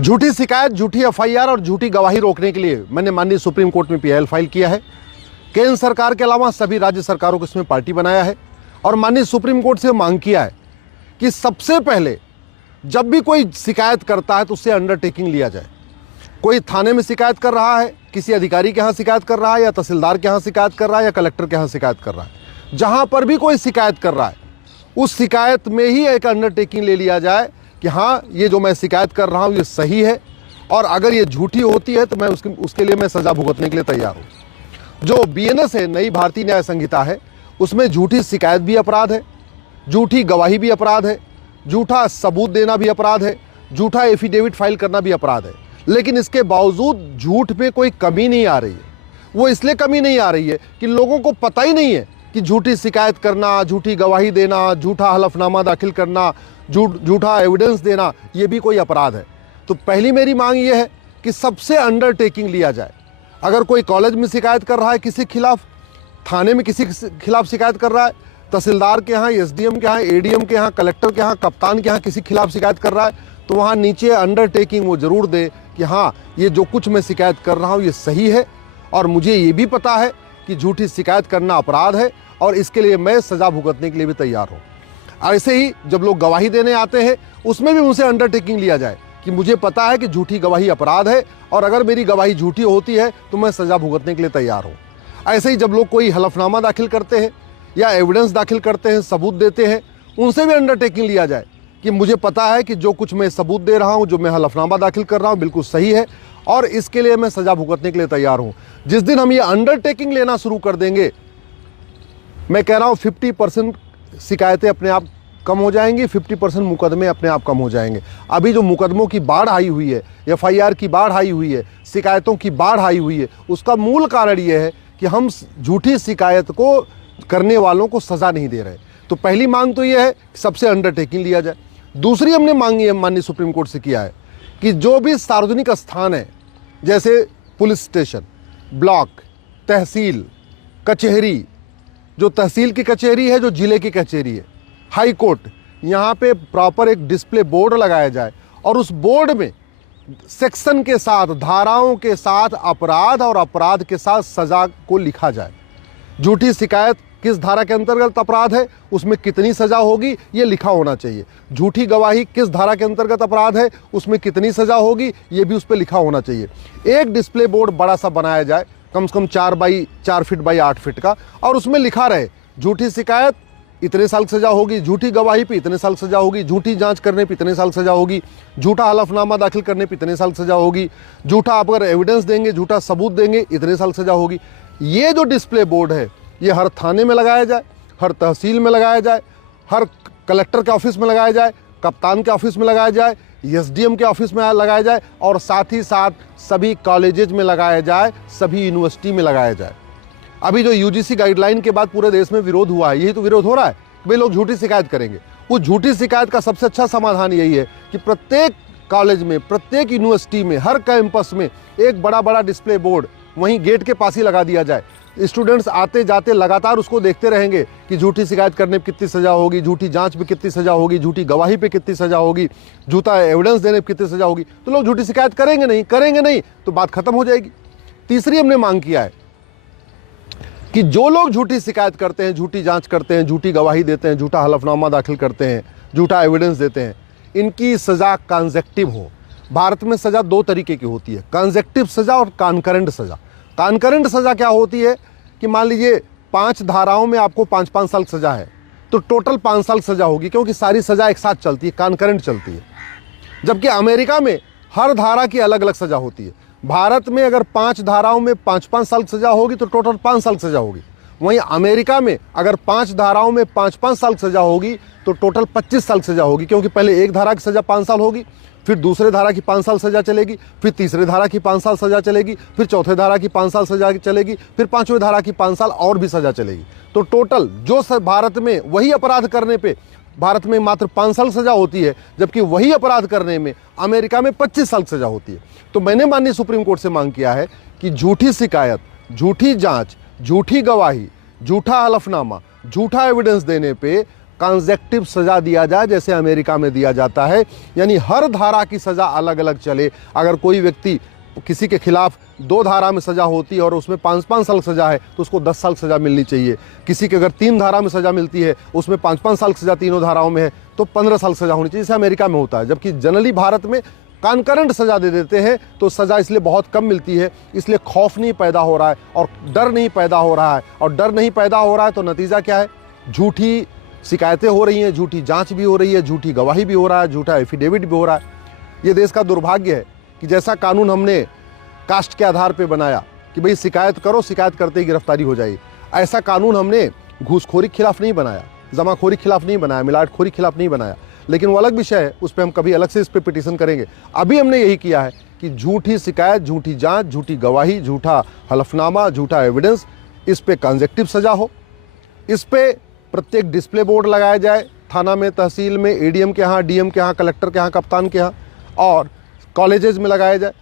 झूठी शिकायत, झूठी एफआईआर और झूठी गवाही रोकने के लिए मैंने माननीय सुप्रीम कोर्ट में पीआईएल फाइल किया है। केंद्र सरकार के अलावा सभी राज्य सरकारों को इसमें पार्टी बनाया है और माननीय सुप्रीम कोर्ट से मांग किया है कि सबसे पहले जब भी कोई शिकायत करता है तो उससे अंडरटेकिंग लिया जाए। कोई थाने में शिकायत कर रहा है, किसी अधिकारी के यहाँ शिकायत कर रहा है, या तहसीलदार के यहाँ शिकायत कर रहा है, या कलेक्टर के यहाँ शिकायत कर रहा है, जहाँ पर भी कोई शिकायत कर रहा है उस शिकायत में ही एक अंडरटेकिंग ले लिया जाए कि हाँ, ये जो मैं शिकायत कर रहा हूँ ये सही है, और अगर ये झूठी होती है तो मैं उसके लिए मैं सज़ा भुगतने के लिए तैयार हूँ। जो बीएनएस है, नई भारतीय न्याय संहिता है, उसमें झूठी शिकायत भी अपराध है, झूठी गवाही भी अपराध है, झूठा सबूत देना भी अपराध है, झूठा एफिडेविट फाइल करना भी अपराध है। लेकिन इसके बावजूद झूठ में कोई कमी नहीं आ रही है। वो इसलिए कमी नहीं आ रही है कि लोगों को पता ही नहीं है कि झूठी शिकायत करना, झूठी गवाही देना, झूठा हलफनामा दाखिल करना, झूठा एविडेंस देना, ये भी कोई अपराध है। तो पहली मेरी मांग ये है कि सबसे अंडरटेकिंग लिया जाए। अगर कोई कॉलेज में शिकायत कर रहा है किसी खिलाफ, थाने में किसी खिलाफ शिकायत कर रहा है, तहसीलदार के यहाँ, एसडीएम के यहाँ, एडीएम के यहाँ, कलेक्टर के यहाँ, कप्तान के यहाँ किसी खिलाफ शिकायत कर रहा है, तो वहाँ नीचे अंडरटेकिंग वो ज़रूर दे कि हाँ, ये जो कुछ मैं शिकायत कर रहा हूँ ये सही है और मुझे ये भी पता है कि झूठी शिकायत करना अपराध है और इसके लिए मैं सज़ा भुगतने के लिए भी तैयार हूँ। ऐसे ही जब लोग गवाही देने आते हैं उसमें भी उनसे अंडरटेकिंग लिया जाए कि मुझे पता है कि झूठी गवाही अपराध है और अगर मेरी गवाही झूठी होती है तो मैं सज़ा भुगतने के लिए तैयार हूँ। ऐसे ही जब लोग कोई हलफनामा दाखिल करते हैं या एविडेंस दाखिल करते हैं, सबूत देते हैं, उनसे भी अंडरटेकिंग लिया जाए कि मुझे पता है कि जो कुछ मैं सबूत दे रहा हूँ, जो मैं हलफनामा दाखिल कर रहा हूँ बिल्कुल सही है और इसके लिए मैं सज़ा भुगतने के लिए तैयार हूँ। जिस दिन हम ये अंडरटेकिंग लेना शुरू कर देंगे, मैं कह रहा हूँ 50% शिकायतें अपने आप कम हो जाएंगी, 50% मुकदमे अपने आप कम हो जाएंगे। अभी जो मुकदमों की बाढ़ आई हुई है, एफआईआर की बाढ़ आई हुई है, शिकायतों की बाढ़ आई हुई है, उसका मूल कारण ये है कि हम झूठी शिकायत को करने वालों को सज़ा नहीं दे रहे। तो पहली मांग तो ये है कि सबसे अंडरटेकिंग लिया जाए। दूसरी हमने मांगी है, माननीय सुप्रीम कोर्ट से किया है कि जो भी सार्वजनिक स्थान है, जैसे पुलिस स्टेशन, ब्लॉक, तहसील, कचहरी, जो तहसील की कचहरी है, जो जिले की कचहरी है, हाई कोर्ट, यहाँ पे प्रॉपर एक डिस्प्ले बोर्ड लगाया जाए और उस बोर्ड में सेक्शन के साथ, धाराओं के साथ अपराध और अपराध के साथ सज़ा को लिखा जाए। झूठी शिकायत किस धारा के अंतर्गत अपराध है, उसमें कितनी सज़ा होगी, ये लिखा होना चाहिए। झूठी गवाही किस धारा के अंतर्गत अपराध है, उसमें कितनी सज़ा होगी, ये भी उस पर लिखा होना चाहिए। एक डिस्प्ले बोर्ड बड़ा सा बनाया जाए, कम से कम 4 फीट बाई 8 फीट का, और उसमें लिखा रहे झूठी शिकायत इतने साल सज़ा होगी, झूठी गवाही पे इतने साल सज़ा होगी, झूठी जांच करने पे इतने साल सज़ा होगी, झूठा हलफनामा दाखिल करने पे इतने साल सज़ा होगी, झूठा आप अगर एविडेंस देंगे, झूठा सबूत देंगे, इतने साल सज़ा होगी। ये जो डिस्प्ले बोर्ड है ये हर थाने में लगाया जाए, हर तहसील में लगाया जाए, हर कलेक्टर के ऑफिस में लगाया जाए, कप्तान के ऑफिस में लगाया जाए, एसडीएम के ऑफिस में लगाया जाए और साथ ही साथ सभी कॉलेजेज में लगाया जाए, सभी यूनिवर्सिटी में लगाया जाए। अभी जो यूजीसी गाइडलाइन के बाद पूरे देश में विरोध हुआ है, यही तो विरोध हो रहा है कि भाई लोग झूठी शिकायत करेंगे। उस झूठी शिकायत का सबसे अच्छा समाधान यही है कि प्रत्येक कॉलेज में, प्रत्येक यूनिवर्सिटी में, हर कैंपस में एक बड़ा बड़ा डिस्प्ले बोर्ड वहीं गेट के पास ही लगा दिया जाए। स्टूडेंट्स आते जाते लगातार उसको देखते रहेंगे कि झूठी शिकायत करने पे कितनी सज़ा होगी, झूठी जांच पे कितनी सज़ा होगी, झूठी गवाही पे कितनी सज़ा होगी, झूठा एविडेंस देने पे कितनी सज़ा होगी। तो लोग झूठी शिकायत करेंगे नहीं तो बात खत्म हो जाएगी। तीसरी हमने मांग किया है कि जो लोग झूठी शिकायत करते हैं, झूठी जांच करते हैं, झूठी गवाही देते हैं, झूठा हलफनामा दाखिल करते हैं, झूठा एविडेंस देते हैं, इनकी सज़ा कॉन्जेक्टिव हो। भारत में सज़ा 2 तरीके की होती है, कॉन्जेक्टिव सज़ा और कॉन्करेंट सज़ा। कॉन्करेंट सज़ा क्या होती है कि मान लीजिए 5 धाराओं में आपको 5-5 साल सज़ा है तो टोटल 5 साल सज़ा होगी, क्योंकि सारी सज़ा एक साथ चलती है, कॉन्करेंट चलती है। जबकि अमेरिका में हर धारा की अलग अलग सज़ा होती है। भारत में अगर 5 धाराओं में 5-5 साल सज़ा होगी तो टोटल 5 साल सज़ा होगी। वहीं अमेरिका में अगर 5 धाराओं में 5-5 साल सज़ा होगी तो टोटल 25 साल सज़ा होगी, क्योंकि पहले एक धारा की सज़ा 5 साल होगी, फिर दूसरे धारा की 5 साल सज़ा चलेगी, फिर तीसरे धारा की 5 साल सज़ा चलेगी, फिर चौथे धारा की 5 साल सज़ा चलेगी, फिर 5वें धारा की 5 साल और भी सज़ा चलेगी। तो टोटल जो भारत में वही अपराध करने पे भारत में मात्र 5 साल सज़ा होती है, जबकि वही अपराध करने में अमेरिका में 25 साल सज़ा होती है। तो मैंने माननीय सुप्रीम कोर्ट से मांग किया है कि झूठी शिकायत, झूठी जाँच, झूठी गवाही, झूठा हलफनामा, झूठा एविडेंस देने पे कॉन्जेक्टिव सजा दिया जाए जैसे अमेरिका में दिया जाता है, यानी हर धारा की सजा अलग अलग चले। अगर कोई व्यक्ति किसी के खिलाफ 2 धारा में सजा होती है और उसमें 5-5 साल सजा है तो उसको 10 साल सजा मिलनी चाहिए। किसी के अगर 3 धारा में सजा मिलती है, उसमें 5-5 साल सजा तीनों धाराओं में है, तो 15 साल सजा होनी चाहिए, जैसे अमेरिका में होता है। जबकि जनरली भारत में कॉन्करेंट सजा दे देते हैं, तो सजा इसलिए बहुत कम मिलती है, इसलिए खौफ नहीं पैदा हो रहा है और डर नहीं पैदा हो रहा है। और डर नहीं पैदा हो रहा है तो नतीजा क्या है? झूठी शिकायतें हो रही हैं, झूठी जांच भी हो रही है, झूठी गवाही भी हो रहा है, झूठा एफिडेविट भी हो रहा है। ये देश का दुर्भाग्य है कि जैसा कानून हमने कास्ट के आधार पर बनाया कि भाई शिकायत करो, शिकायत करते ही गिरफ्तारी हो जाएगी, ऐसा कानून हमने घूसखोरी के खिलाफ नहीं बनाया, जमाखोरी के खिलाफ नहीं बनाया, मिलावटखोरी के खिलाफ नहीं बनाया। लेकिन वो अलग विषय है, उस पर हम कभी अलग से इस पर पिटीशन करेंगे। अभी हमने यही किया है कि झूठी शिकायत, झूठी जांच, झूठी गवाही, झूठा हलफनामा, झूठा एविडेंस, इस पे कॉन्जेक्टिव सजा हो। इस पे प्रत्येक डिस्प्ले बोर्ड लगाया जाए, थाना में, तहसील में, एडीएम के यहाँ, डीएम के यहाँ, कलेक्टर के यहाँ, कप्तान के यहाँ, और कॉलेजेस में लगाया जाए।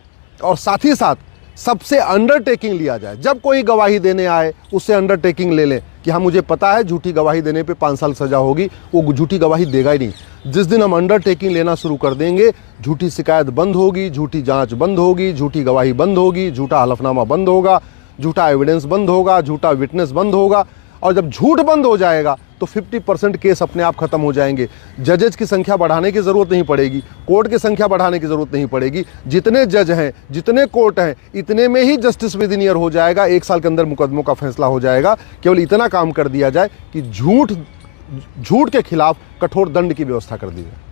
और साथ ही साथ सबसे अंडरटेकिंग लिया जाए, जब कोई गवाही देने आए उससे अंडरटेकिंग ले लें कि हाँ मुझे पता है झूठी गवाही देने पे 5 साल सजा होगी, वो झूठी गवाही देगा ही नहीं। जिस दिन हम अंडरटेकिंग लेना शुरू कर देंगे, झूठी शिकायत बंद होगी, झूठी जांच बंद होगी, झूठी गवाही बंद होगी, झूठा हलफनामा बंद होगा, झूठा एविडेंस बंद होगा, झूठा विटनेस बंद होगा। और जब झूठ बंद हो जाएगा तो 50% केस अपने आप खत्म हो जाएंगे। जजेज की संख्या बढ़ाने की ज़रूरत नहीं पड़ेगी, कोर्ट की संख्या बढ़ाने की ज़रूरत नहीं पड़ेगी। जितने जज हैं, जितने कोर्ट हैं, इतने में ही जस्टिस विद इन ईयर हो जाएगा। 1 साल के अंदर मुकदमों का फैसला हो जाएगा। केवल इतना काम कर दिया जाए कि झूठ के खिलाफ कठोर दंड की व्यवस्था कर दी जाए।